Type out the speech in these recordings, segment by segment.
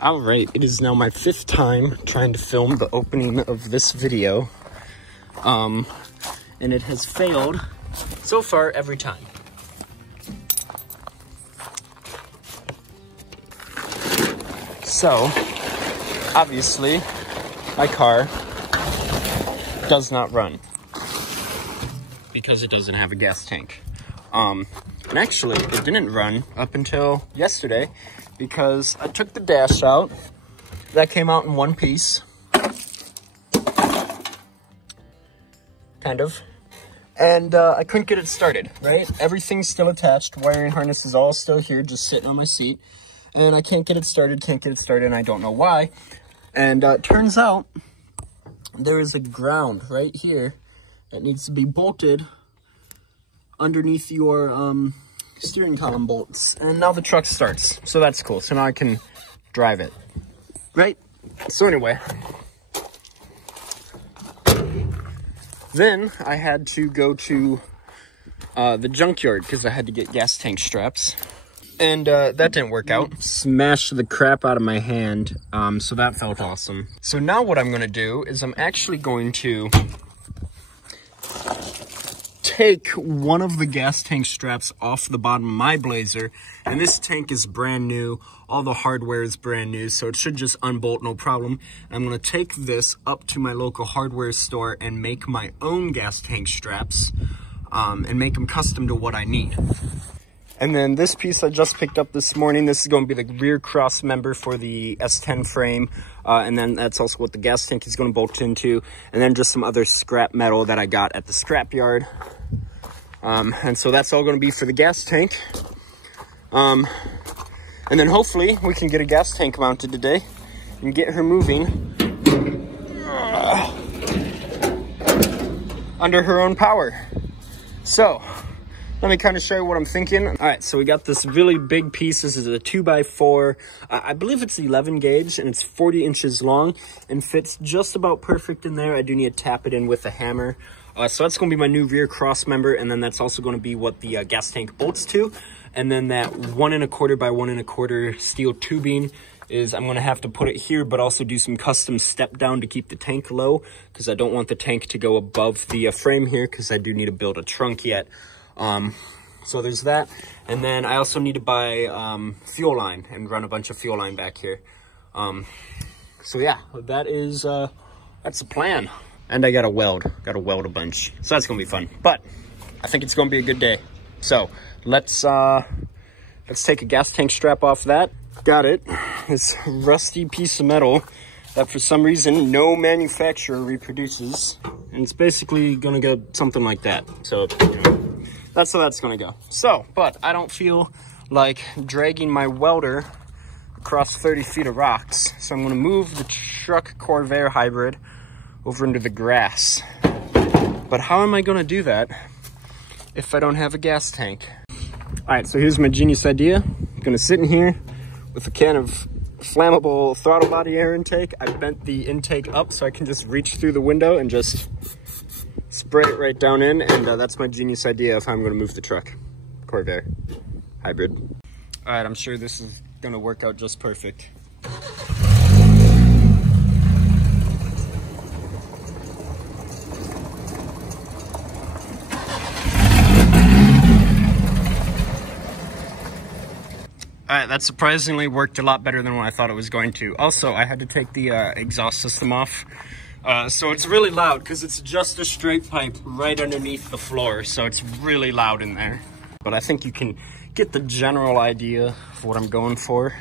All right, it is now my 5th time trying to film the opening of this video. And it has failed so far every time. So, obviously, my car does not run because it doesn't have a gas tank. And actually, it didn't run up until yesterday because I took the dash out. That came out in one piece. Kind of. And I couldn't get it started, right? Everything's still attached. Wiring harness is all still here, just sitting on my seat. And I can't get it started, and I don't know why. And it turns out there is a ground right here that needs to be bolted underneath your steering column bolts. And now the truck starts, so that's cool. So now I can drive it, right? So anyway, then I had to go to the junkyard because I had to get gas tank straps. And that didn't work out. Smashed the crap out of my hand, so that felt awesome. So now what I'm gonna do is I'm actually going to take one of the gas tank straps off the bottom of my Blazer, and this tank is brand new. All the hardware is brand new, so it should just unbolt no problem. I'm gonna take this up to my local hardware store and make my own gas tank straps, and make them custom to what I need. And then this piece I just picked up this morning. This is going to be the rear cross member for the S10 frame. And then that's also what the gas tank is going to bolt into. And then just some other scrap metal that I got at the scrap yard. And so that's all going to be for the gas tank. And then hopefully we can get a gas tank mounted today and get her moving under her own power. So let me kind of show you what I'm thinking. All right, so we got this really big piece. This is a 2x4. I believe it's 11 gauge, and it's 40 inches long and fits just about perfect in there. I do need to tap it in with a hammer. So that's going to be my new rear cross member, and then that's also going to be what the gas tank bolts to. And then that 1 1/4 by 1 1/4 steel tubing is I'm going to have to put it here, but also do some custom step down to keep the tank low, because I don't want the tank to go above the frame here, because I do need to build a trunk yet. So there's that. And then I also need to buy fuel line and run a bunch of fuel line back here. So yeah, that is that's the plan. And I gotta weld a bunch, so that's gonna be fun. But I think it's gonna be a good day. So let's take a gas tank strap off that. Got it. This rusty piece of metal that for some reason no manufacturer reproduces, and it's basically gonna go something like that. So that's how that's gonna go. So, but I don't feel like dragging my welder across 30 feet of rocks. So I'm gonna move the truck Corvair hybrid over into the grass. But how am I gonna do that if I don't have a gas tank? All right, so here's my genius idea. I'm gonna sit in here with a can of flammable throttle body air intake. I bent the intake up so I can just reach through the window and just spray it right down in, and that's my genius idea of how I'm going to move the truck. Corvair hybrid. All right, I'm sure this is going to work out just perfect. All right, that surprisingly worked a lot better than what I thought it was going to. Also, I had to take the exhaust system off. So it's really loud because it's just a straight pipe right underneath the floor. So it's really loud in there. But I think you can get the general idea of what I'm going for.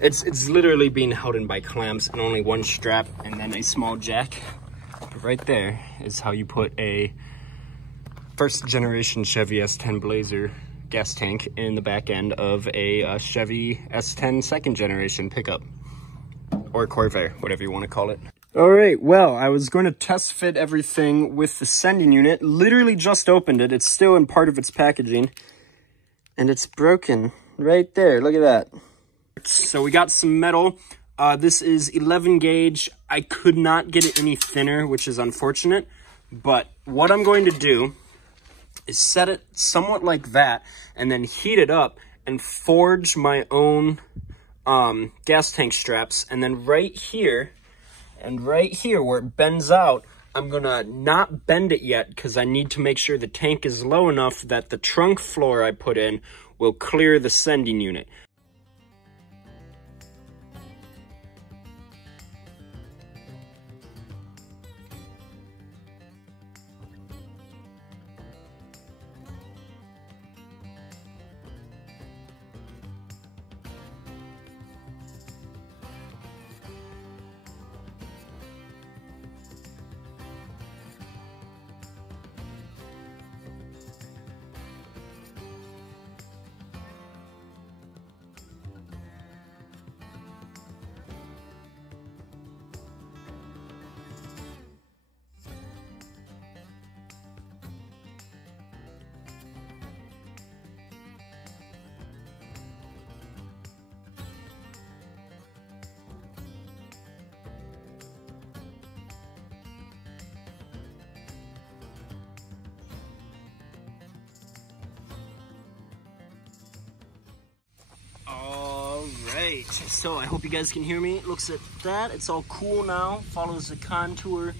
It's literally being held in by clamps and only one strap and then a small jack. But right there is how you put a first generation Chevy S10 Blazer gas tank in the back end of a Chevy S10 second generation pickup. Or Corvair, whatever you want to call it. All right, well, I was going to test fit everything with the sending unit. Literally just opened it. It's still in part of its packaging. And it's broken right there. Look at that. So we got some metal. This is 11 gauge. I could not get it any thinner, which is unfortunate. But what I'm going to do is set it somewhat like that and then heat it up and forge my own gas tank straps, and then right here and right here where it bends out, I'm gonna not bend it yet because I need to make sure the tank is low enough that the trunk floor I put in will clear the sending unit. Alright, so I hope you guys can hear me. It looks at that. It's all cool now. Follows the contour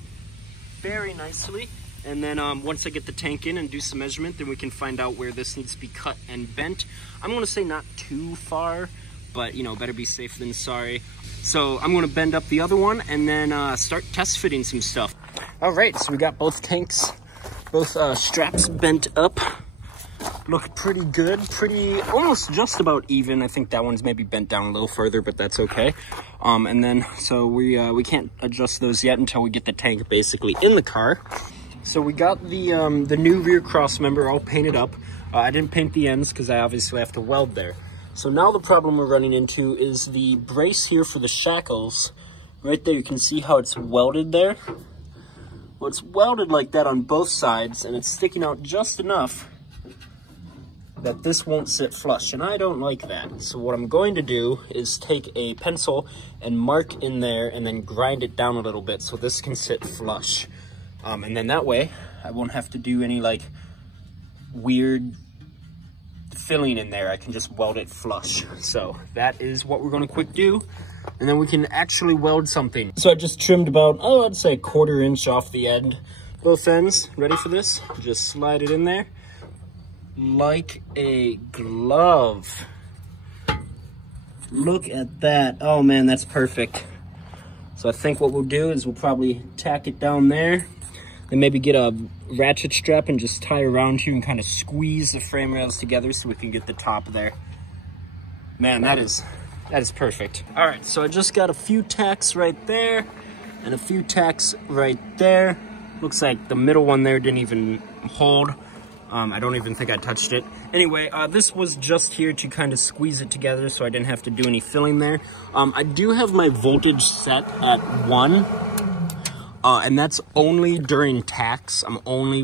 very nicely. And then once I get the tank in and do some measurement, then we can find out where this needs to be cut and bent. I'm going to say not too far, but you know, better be safe than sorry. So I'm going to bend up the other one and then start test fitting some stuff. Alright, so we got both tanks, both straps bent up. Look pretty good, almost just about even. I think that one's maybe bent down a little further, but that's okay. And then, so we can't adjust those yet until we get the tank basically in the car. So we got the new rear cross member all painted up. I didn't paint the ends because I obviously have to weld there. So now the problem we're running into is the brace here for the shackles. Right there, you can see how it's welded there. Well, it's welded like that on both sides, and it's sticking out just enough that this won't sit flush, and I don't like that. So what I'm going to do is take a pencil and mark in there and then grind it down a little bit so this can sit flush. And then that way I won't have to do any like weird filling in there. I can just weld it flush. So that is what we're going to quick do, and then we can actually weld something. So I just trimmed about, I'd say 1/4 inch off the end, both ends. Ready for this? Just slide it in there like a glove. Look at that. Oh man, that's perfect. So I think what we'll do is we'll probably tack it down there, and maybe get a ratchet strap and just tie around here and kind of squeeze the frame rails together so we can get the top there. Man, that is perfect. All right, so I just got a few tacks right there and a few tacks right there. Looks like the middle one there didn't even hold. I don't even think I touched it. Anyway, this was just here to kind of squeeze it together so I didn't have to do any filling there. I do have my voltage set at 1, and that's only during tacks. I'm only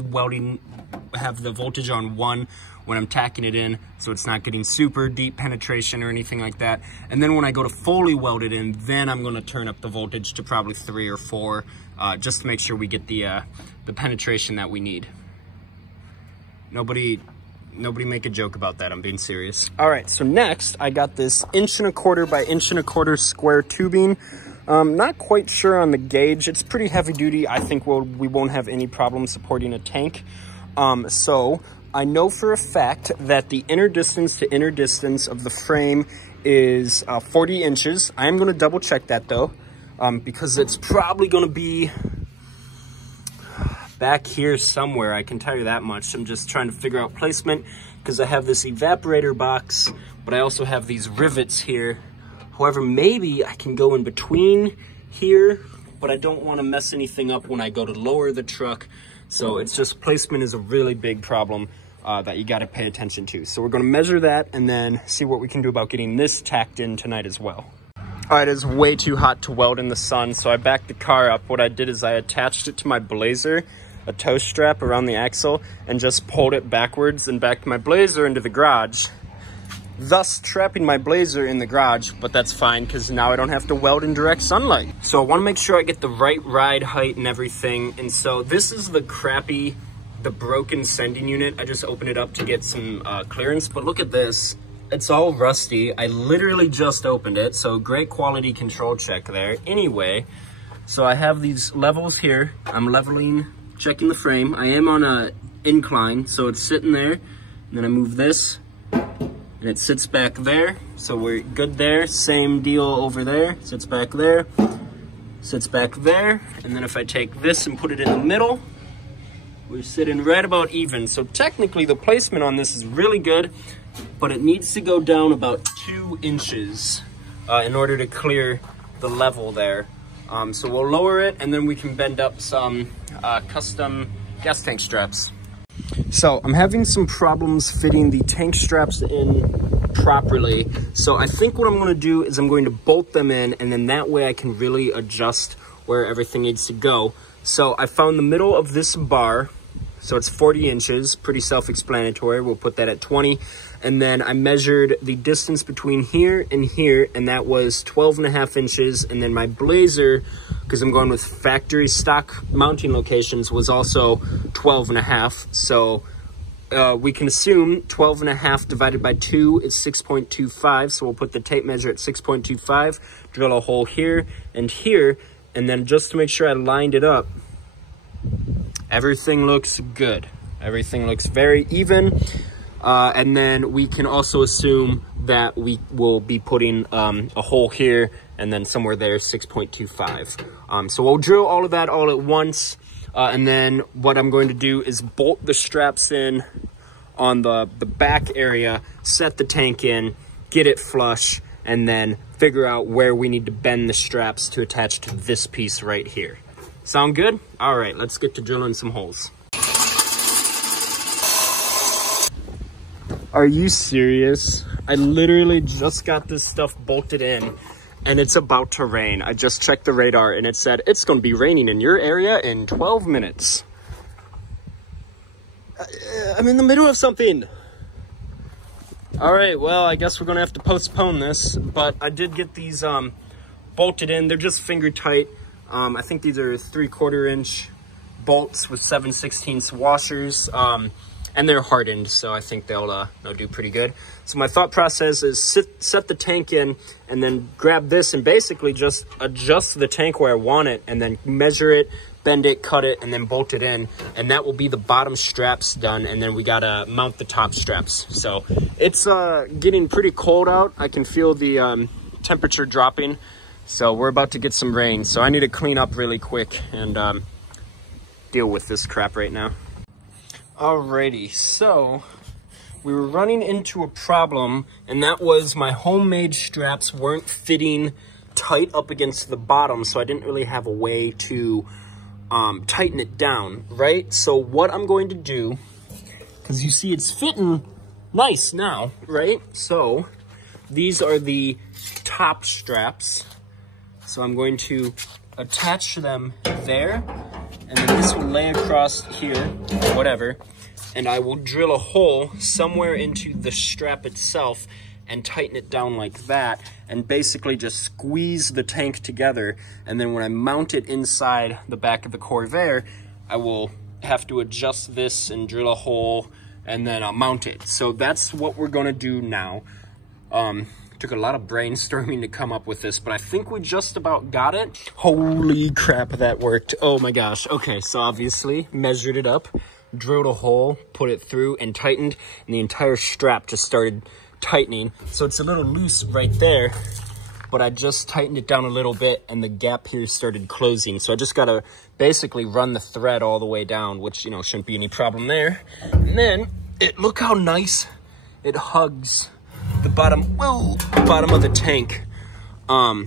have the voltage on 1 when I'm tacking it in, so it's not getting super deep penetration or anything like that. And then when I go to fully weld it in, then I'm gonna turn up the voltage to probably 3 or 4, just to make sure we get the penetration that we need. Nobody make a joke about that. I'm being serious. All right, so next I got this 1¼ by 1¼ square tubing. Not quite sure on the gauge. It's pretty heavy duty. I think we won't have any problem supporting a tank. So I know for a fact that the inner distance to inner distance of the frame is 40 inches. I am going to double check that though, because it's probably going to be back here somewhere. I can tell you that much. I'm just trying to figure out placement because I have this evaporator box, but I also have these rivets here. However, maybe I can go in between here, but I don't want to mess anything up when I go to lower the truck. So it's just placement is a really big problem that you got to pay attention to. So we're going to measure that and then see what we can do about getting this tacked in tonight as well. All right, it's way too hot to weld in the sun, so I backed the car up. What I did is I attached it to my Blazer, a tow strap around the axle, and just pulled it backwards and backed my Blazer into the garage, thus trapping my Blazer in the garage. But that's fine because now I don't have to weld in direct sunlight. So I want to make sure I get the right ride height and everything. And so this is the broken sending unit. I just opened it up to get some clearance, but look at this. it's all rusty. I literally just opened it, so great quality control check there. Anyway, so I have these levels here. I'm leveling, checking the frame. I am on a incline, so it's sitting there. And then I move this, and it sits back there. So we're good there. Same deal over there. Sits back there. Sits back there. And then if I take this and put it in the middle, we're sitting right about even. So technically the placement on this is really good, but it needs to go down about 2 inches in order to clear the level there. So we'll lower it, and then we can bend up some custom gas tank straps. So I'm having some problems fitting the tank straps in properly. So I think what I'm going to do is I'm going to bolt them in, and then that way I can really adjust where everything needs to go. So I found the middle of this bar. So it's 40 inches, pretty self-explanatory. We'll put that at 20. And then I measured the distance between here, and that was 12.5 inches. And then my Blazer, because I'm going with factory stock mounting locations, was also 12.5. So we can assume 12.5 divided by 2 is 6.25. So we'll put the tape measure at 6.25, drill a hole here, and then just to make sure I lined it up, everything looks good. Everything looks very even. And then we can also assume that we will be putting a hole here and then somewhere there, 6.25. So we'll drill all of that all at once. And then what I'm going to do is bolt the straps in on the back area, set the tank in, get it flush, and then figure out where we need to bend the straps to attach to this piece right here. Sound good? All right, let's get to drilling some holes. Are you serious? I literally just got this stuff bolted in, and it's about to rain. I just checked the radar, and it said it's going to be raining in your area in 12 minutes. I'm in the middle of something. All right, well, I guess we're going to have to postpone this, but I did get these bolted in. They're just finger tight. I think these are 3/4 inch bolts with 7/16 washers, and they're hardened, so I think they'll do pretty good. So my thought process is set the tank in, and then grab this and basically just adjust the tank where I want it, and then measure it, bend it, cut it, and then bolt it in, and that will be the bottom straps done. And then we gotta mount the top straps. So it's getting pretty cold out. I can feel the temperature dropping. So we're about to get some rain, so I need to clean up really quick and deal with this crap right now. Alrighty, so we were running into a problem, and that was my homemade straps weren't fitting tight up against the bottom, so I didn't really have a way to tighten it down, right? So what I'm going to do, because you see it's fitting nice now, right? So these are the top straps. So I'm going to attach them there, and then this will lay across here, whatever, and I will drill a hole somewhere into the strap itself and tighten it down like that, and basically just squeeze the tank together. And then when I mount it inside the back of the Corvair, I will have to adjust this and drill a hole, and then I'll mount it. So that's what we're gonna do now. Took a lot of brainstorming to come up with this, but I think we just about got it. Holy crap, that worked. Oh my gosh. Okay, so obviously measured it up, drilled a hole, put it through, and tightened, and the entire strap just started tightening. So it's a little loose right there, but I just tightened it down a little bit, and the gap here started closing. So I just gotta basically run the thread all the way down, which, you know, shouldn't be any problem there. And then look how nice it hugs the bottom of the tank. Wow,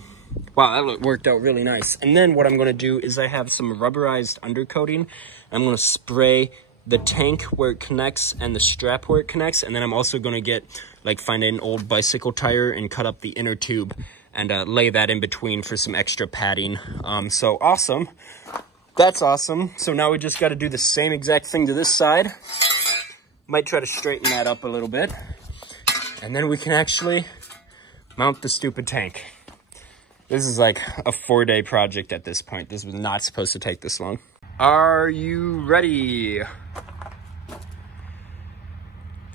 that worked out really nice. And then what I'm going to do is I have some rubberized undercoating. I'm going to spray the tank where it connects and the strap where it connects, and then I'm also going to find an old bicycle tire and cut up the inner tube and lay that in between for some extra padding. So awesome. That's awesome. So now we just got to do the same exact thing to this side. Might try to straighten that up a little bit. And then we can actually mount the stupid tank. This is like a 4-day project at this point. This was not supposed to take this long. Are you ready?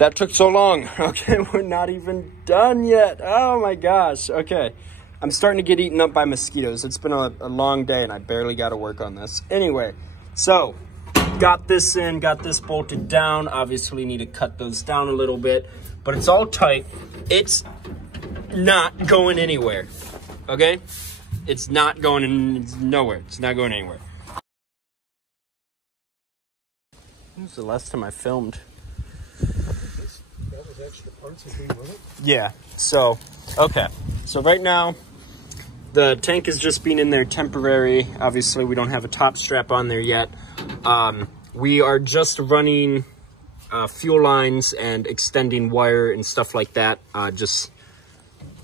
That took so long. Okay, we're not even done yet. Oh my gosh. Okay, I'm starting to get eaten up by mosquitoes. It's been a long day and I barely got to work on this. Anyway, so got this in, got this bolted down. Obviously need to cut those down a little bit, but it's all tight. It's not going anywhere. Okay, it's not going nowhere. It's not going anywhere. When was the last time I filmed? That was extra parts that came with it? Yeah, so, okay. So right now, the tank is just being in there temporary. Obviously, we don't have a top strap on there yet. We are just running fuel lines and extending wire and stuff like that, just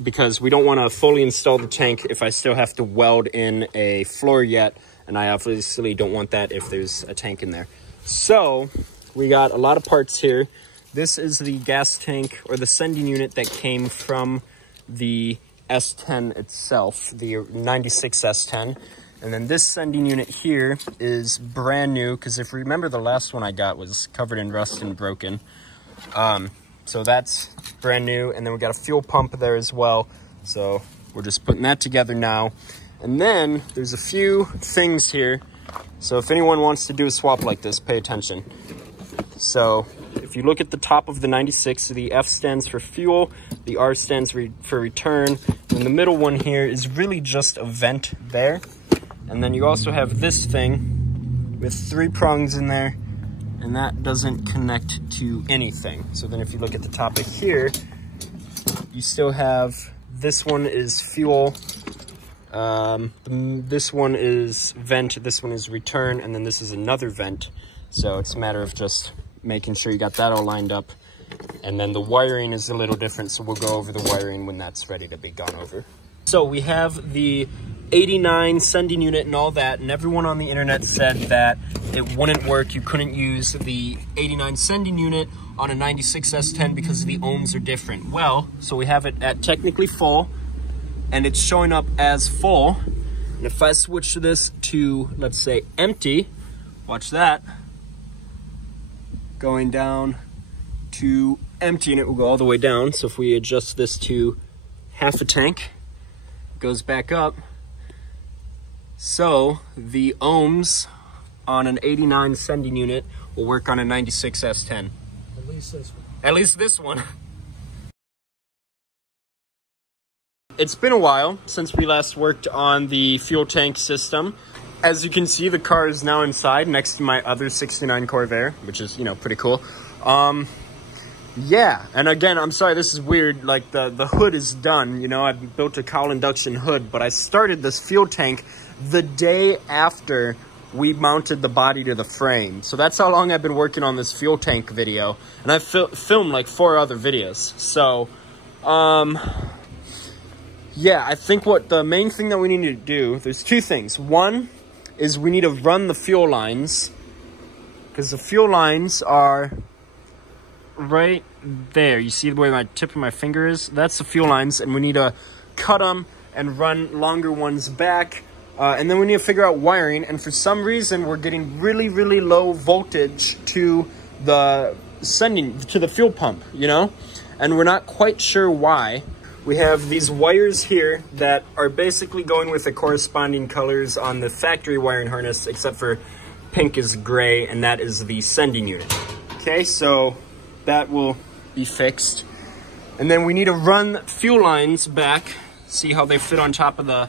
because we don't want to fully install the tank if I still have to weld in a floor yet, and I obviously don't want that if there's a tank in there. So, we got a lot of parts here. This is the gas tank, or the sending unit that came from the S10 itself, the 96 S10. And then this sending unit here is brand new, because if you remember, the last one I got was covered in rust and broken. So that's brand new. And then we got a fuel pump there as well. So we're just putting that together now. And then there's a few things here. So if anyone wants to do a swap like this, pay attention. So if you look at the top of the 96, the F stands for fuel, the R stands for return, and the middle one here is really just a vent there. And then you also have this thing with 3 prongs in there, and that doesn't connect to anything. So then if you look at the top of here, you still have, this one is fuel, this one is vent, this one is return, and then this is another vent. So it's a matter of just making sure you got that all lined up. And then the wiring is a little different, so we'll go over the wiring when that's ready to be gone over. So we have the 89 sending unit and all that, and everyone on the internet said that it wouldn't work. You couldn't use the 89 sending unit on a 96 S10 because the ohms are different. Well, so we have it at technically full, and it's showing up as full. And if I switch this to, let's say, empty, watch that. Going down to empty, and it will go all the way down. So if we adjust this to half a tank, it goes back up. So the ohms on an 89 sending unit will work on a 96 S10. At least this one. At least this one. It's been a while since we last worked on the fuel tank system. As you can see, the car is now inside next to my other 69 Corvair, which is, you know, pretty cool. Yeah, and again, I'm sorry, this is weird. Like, the hood is done. You know, I built a cowl induction hood, but I started this fuel tank the day after we mounted the body to the frame. So that's how long I've been working on this fuel tank video. And I've filmed like 4 other videos. So, yeah, I think what the main thing that we need to do, there's 2 things. One is we need to run the fuel lines, because the fuel lines are right there. You see where my tip of my finger is? That's the fuel lines, and we need to cut them and run longer ones back. And then we need to figure out wiring, and for some reason we're getting really, really low voltage to the fuel pump, you know? And we're not quite sure why. We have these wires here that are basically going with the corresponding colors on the factory wiring harness, except for pink is gray, and that is the sending unit. Okay, so that will be fixed. And then we need to run fuel lines back, see how they fit on top of the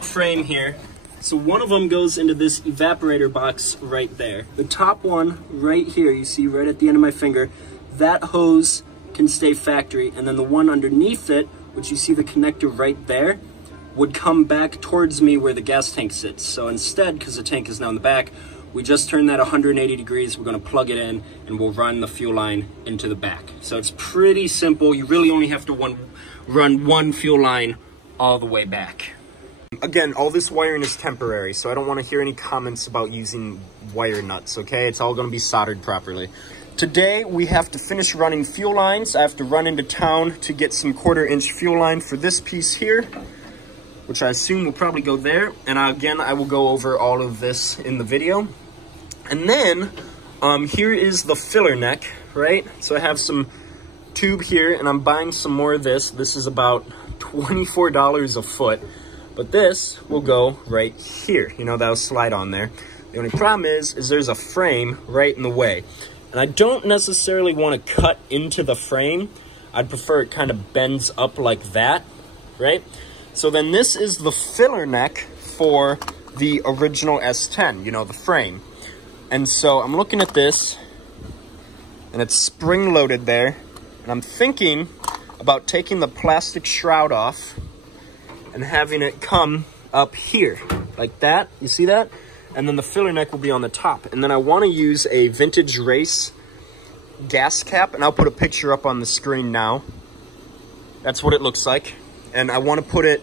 frame here. So one of them goes into this evaporator box right there. The top one right here, you see right at the end of my finger, that hose can stay factory, and then the one underneath it, which you see the connector right there, would come back towards me where the gas tank sits. So instead, because the tank is now in the back, we just turn that 180 degrees, we're gonna plug it in, and we'll run the fuel line into the back. So it's pretty simple. You really only have to run one fuel line all the way back. Again, all this wiring is temporary, so I don't want to hear any comments about using wire nuts, okay? It's all gonna be soldered properly. Today, we have to finish running fuel lines. I have to run into town to get some 1/4-inch fuel line for this piece here, which I assume will probably go there. And again, I will go over all of this in the video. And then, Here is the filler neck, right? So I have some tube here, and I'm buying some more of this. This is about $24 a foot, but this will go right here. You know, that'll slide on there. The only problem is there's a frame right in the way, and I don't necessarily want to cut into the frame. I'd prefer it kind of bends up like that, right? So then this is the filler neck for the original S10, you know, the frame. And so I'm looking at this, and it's spring-loaded there, and I'm thinking about taking the plastic shroud off and having it come up here, like that. You see that? And then the filler neck will be on the top. And then I want to use a vintage race gas cap, and I'll put a picture up on the screen now. That's what it looks like. And I want to put it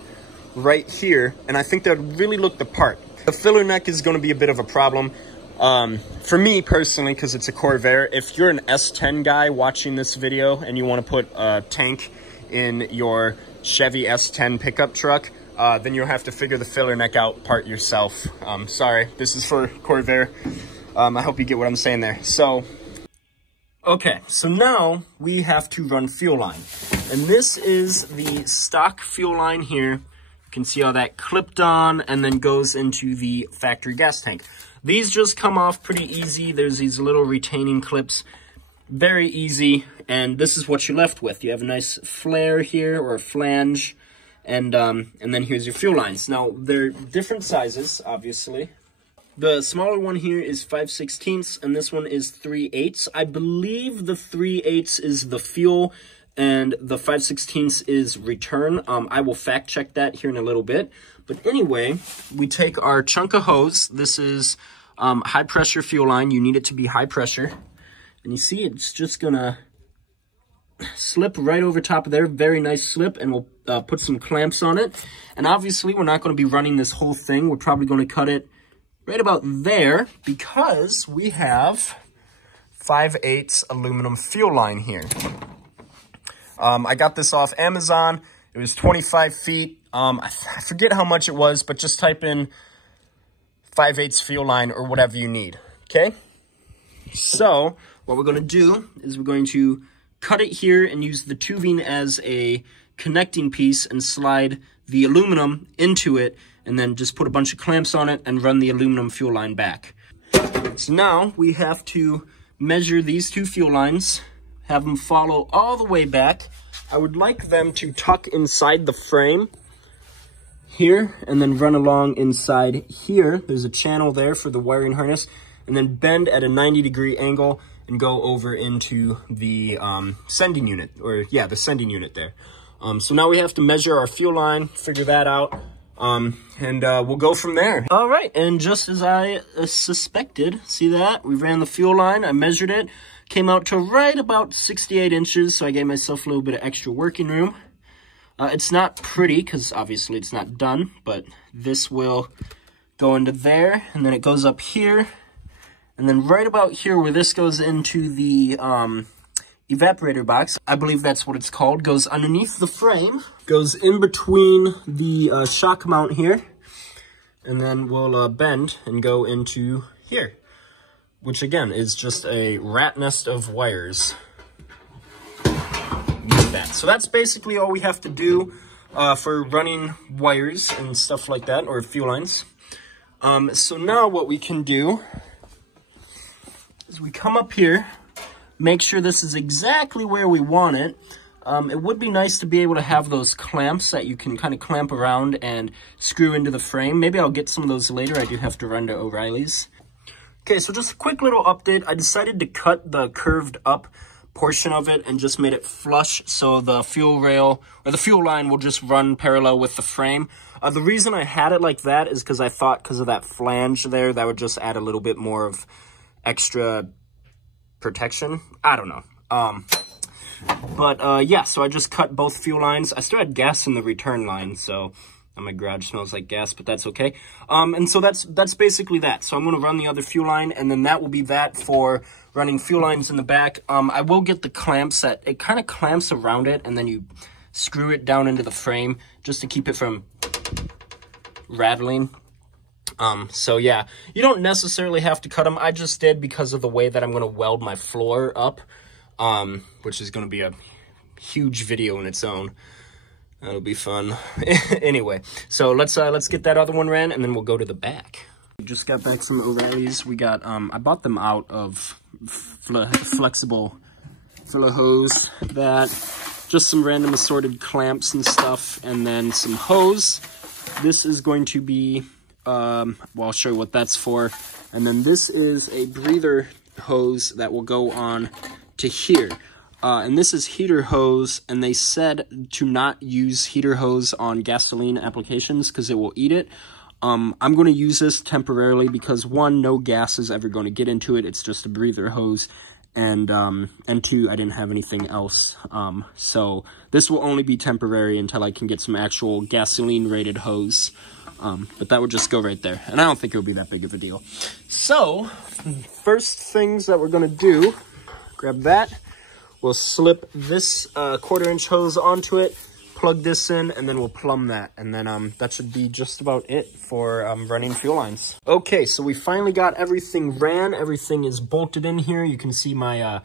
right here, and I think that would really look the part. The filler neck is going to be a bit of a problem. For me personally, because it's a Corvair. If you're an S10 guy watching this video and you want to put a tank in your Chevy S10 pickup truck, then you'll have to figure the filler neck out part yourself. Sorry, this is for Corvair. I hope you get what I'm saying there. So, okay, so now we have to run fuel line. And this is the stock fuel line here. You can see how that clipped on and then goes into the factory gas tank. These just come off pretty easy. There's these little retaining clips, very easy, and this is what you're left with. You have a nice flare here, or a flange, and then here's your fuel lines. Now, they're different sizes, obviously. The smaller one here is 5/16, and this one is 3/8. I believe the 3/8 is the fuel, and the 5/16 is return. I will fact check that here in a little bit. But anyway, we take our chunk of hose. This is high pressure fuel line. You need it to be high pressure. And you see it's just gonna slip right over top of there. Very nice slip, and we'll put some clamps on it. And obviously we're not gonna be running this whole thing. We're probably gonna cut it right about there because we have 5/8 aluminum fuel line here. I got this off Amazon. It was 25 feet. I forget how much it was, but just type in 5/8 fuel line or whatever you need, okay? So what we're going to do is we're going to cut it here and use the tubing as a connecting piece and slide the aluminum into it, and then just put a bunch of clamps on it and run the aluminum fuel line back. So now we have to measure these two fuel lines, have them follow all the way back. I would like them to tuck inside the frame here and then run along inside here. There's a channel there for the wiring harness, and then bend at a 90-degree angle and go over into the sending unit, or yeah, the sending unit there. So now we have to measure our fuel line, figure that out, and we'll go from there. All right, and just as I suspected, see that? We ran the fuel line, I measured it, came out to right about 68 inches, so I gave myself a little bit of extra working room. It's not pretty, because obviously it's not done, but this will go into there, and then it goes up here, and then right about here where this goes into the evaporator box, I believe that's what it's called, goes underneath the frame, goes in between the shock mount here, and then we'll bend and go into here, which again is just a rat nest of wires. That. So that's basically all we have to do for running wires and stuff like that, or fuel lines. So now what we can do is we come up here, make sure this is exactly where we want it. It would be nice to be able to have those clamps that you can kind of clamp around and screw into the frame. Maybe I'll get some of those later. I do have to run to O'Reilly's. Okay, so just a quick little update. I decided to cut the curved up portion of it and just made it flush, so the fuel rail or the fuel line will just run parallel with the frame. The reason I had it like that is because I thought because of that flange there, that would just add a little bit more of extra protection. I don't know. Yeah, so I just cut both fuel lines. I still had gas in the return line, so my garage smells like gas, but that's okay. And so that's basically that. So I'm going to run the other fuel line, and then that will be that for running fuel lines in the back. I will get the clamps that it kind of clamps around it, and then you screw it down into the frame just to keep it from rattling. So yeah, you don't necessarily have to cut them. I just did because of the way that I'm going to weld my floor up, which is going to be a huge video in its own. That'll be fun. Anyway, so let's get that other one ran, and then we'll go to the back. We just got back from O'Reilly's. We got, I bought them out of flexible filler hose, that, just some random assorted clamps and stuff, and then some hose. This is going to be, well, I'll show you what that's for. And then this is a breather hose that will go on to here. And this is heater hose, and they said to not use heater hose on gasoline applications because it will eat it. I'm going to use this temporarily because, one, no gas is ever going to get into it. It's just a breather hose. And two, I didn't have anything else. So this will only be temporary until I can get some actual gasoline-rated hose. But that would just go right there. And I don't think it would be that big of a deal. So, first things that we're going to do, grab that. We'll slip this 1/4-inch hose onto it, plug this in, and then we'll plumb that. And then that should be just about it for running fuel lines. Okay, so we finally got everything ran. Everything is bolted in here. You can see my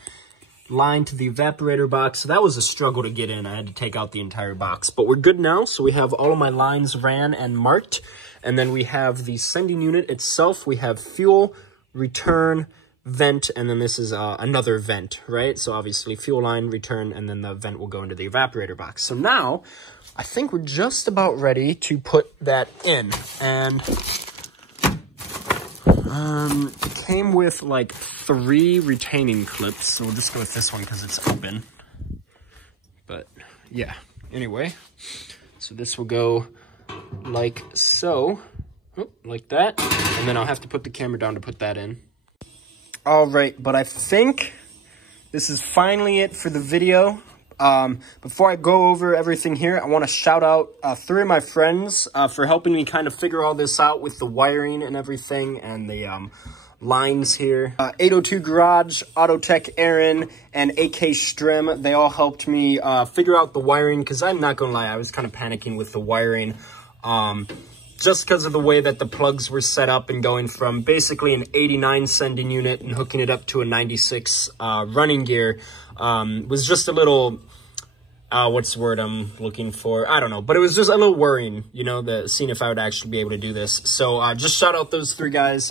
line to the evaporator box. So that was a struggle to get in. I had to take out the entire box. But we're good now. So we have all of my lines ran and marked. And then we have the sending unit itself. We have fuel, return, vent, and then this is another vent, right? So obviously fuel line, return, and then the vent will go into the evaporator box. So now I think we're just about ready to put that in. And it came with like 3 retaining clips, so we'll just go with this one because it's open. But yeah, anyway, so this will go like so, like that, and then I'll have to put the camera down to put that in. All right, but I think this is finally it for the video. Before I go over everything here, I want to shout out 3 of my friends for helping me kind of figure all this out with the wiring and everything and the lines here. 802 Garage, Autotech Aaron, and AK Strim. They all helped me figure out the wiring because I'm not going to lie, I was kind of panicking with the wiring. Just because of the way that the plugs were set up and going from basically an 89 sending unit and hooking it up to a 96 running gear was just a little, what's the word I'm looking for? I don't know, but it was just a little worrying, you know, seeing if I would actually be able to do this. So just shout out those 3 guys.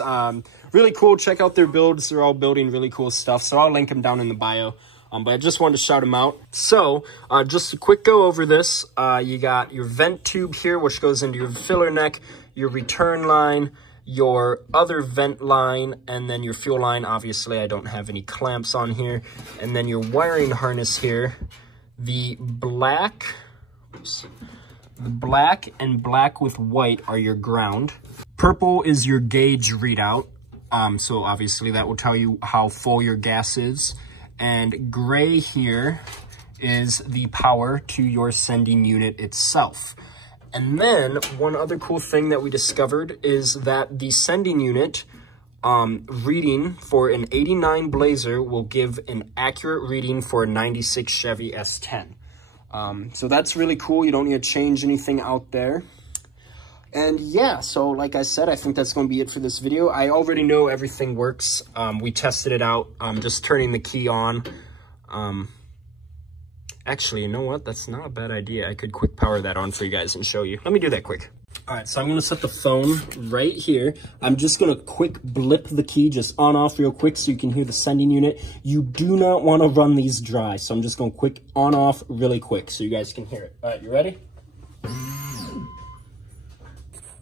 Really cool. Check out their builds. They're all building really cool stuff. So I'll link them down in the bio. But I just wanted to shout them out. So, just a quick go over this. You got your vent tube here, which goes into your filler neck, your return line, your other vent line, and then your fuel line. Obviously, I don't have any clamps on here. And then your wiring harness here. The black and black with white are your ground. Purple is your gauge readout. So obviously that will tell you how full your gas is. And gray here is the power to your sending unit itself. And then one other cool thing that we discovered is that the sending unit reading for an 89 Blazer will give an accurate reading for a 96 Chevy S10. So that's really cool. You don't need to change anything out there. And yeah, so like I said, I think that's going to be it for this video. I already know everything works. We tested it out, just turning the key on. Actually, you know what? That's not a bad idea. I could quick power that on for you guys and show you. Let me do that quick. All right, so I'm going to set the phone right here. I'm just going to quick blip the key, just on off real quick so you can hear the sending unit. You do not want to run these dry, so I'm just going to quick on off really quick so you guys can hear it. All right, you ready?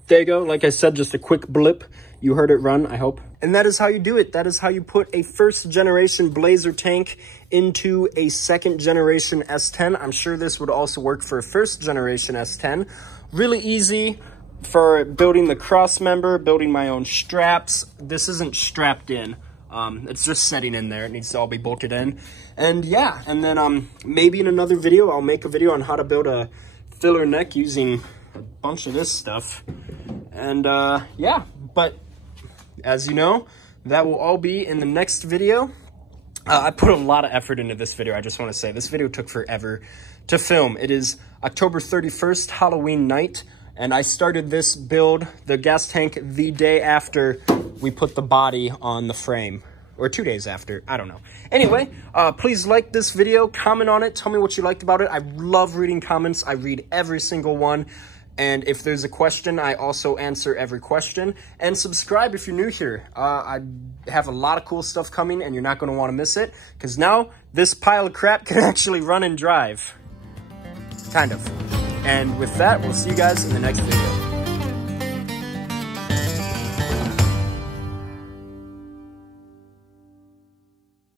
There you go. Like I said, just a quick blip. You heard it run, I hope. And that is how you do it. That is how you put a first-generation Blazer tank into a second-generation S10. I'm sure this would also work for a first-generation S10. Really easy for building the Crossmember, building my own straps. This isn't strapped in. It's just setting in there. It needs to all be bolted in. And yeah, and then maybe in another video, I'll make a video on how to build a filler neck using a bunch of this stuff. And yeah, but as you know, that will all be in the next video. I put a lot of effort into this video. I just want to say this video took forever to film. It is October 31st, Halloween night, And I started this build, the gas tank, the day after we put the body on the frame. Or 2 days after, I don't know. Anyway, please like this video, comment on it, tell me what you liked about it. I love reading comments. I read every single one. And if there's a question, I also answer every question. And subscribe if you're new here. I have a lot of cool stuff coming, and you're not going to want to miss it. Because now, this pile of crap can actually run and drive. Kind of. And with that, we'll see you guys in the next video.